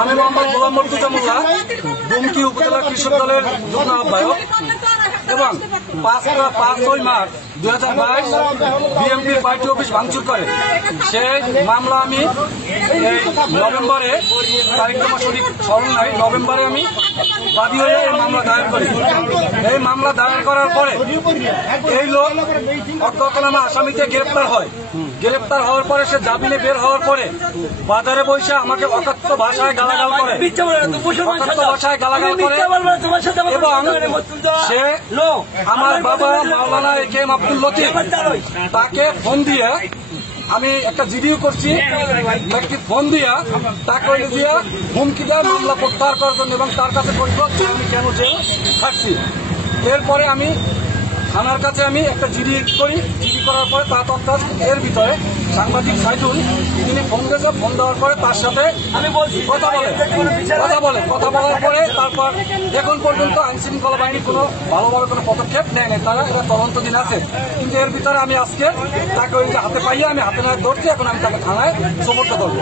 আমি মোহাম্মদ গোলাম মুর্তজা মোল্লা, ডুমকি উপজেলা কৃষক দলের যুগ্ম আহ্বায়ক এবং 5 মার্চ 2022 বিএনপির পার্টি অফিস ভাঙচুর করে সেই মামলা আমি এই নভেম্বরে, তারিখটা সঠিক স্মরণ নাই, নভেম্বরে আমি বাদী হয়ে এই মামলা দায়ের করি। এই মামলা দায়ের করার পরে এই লোক অজ্ঞাতনামা আসামিতে গ্রেপ্তার হয়। গ্রেপ্তার হওয়ার পরে সে জামিনে বের হওয়ার পরে বাজারে বসে আমাকে অকথ্য ভাষায় গালাগাল করে, অকথ্য ভাষায় গালাগাল করে এবং সে আমার বাবা মাওলানা একেএম আব্দুল লতিফ তাকে ফোন দিয়ে, আমি একটা জিডিও করছি, একটি ফোন দিয়া তাকে দিয়ে হুমকি দেয় মামলা প্রত্যাহার করার জন্য এবং তার কাছে পরিচয় আমি কেন যে থাকছি। এরপরে আমি থানার কাছে আমি একটা জিডি করি। জিডি করার পরে তার তৎকাল এর ভিতরে সাংবাদিক সাইদুল তিনি ফোন দিয়েছে। ফোন দেওয়ার পরে তার সাথে কথা বলার পরে তারপর এখন পর্যন্ত আইন শৃঙ্খলা বাহিনী কোনো ভালোভাবে কোনো পদক্ষেপ নেয়নি। তারা এটা তদন্তধীন আছে, কিন্তু এর ভিতরে আমি আজকে তাকে ওই হাতে পাইয়ে আমি হাতে ধরছি। এখন আমি তাকে থানায় সোপর্দ করবো।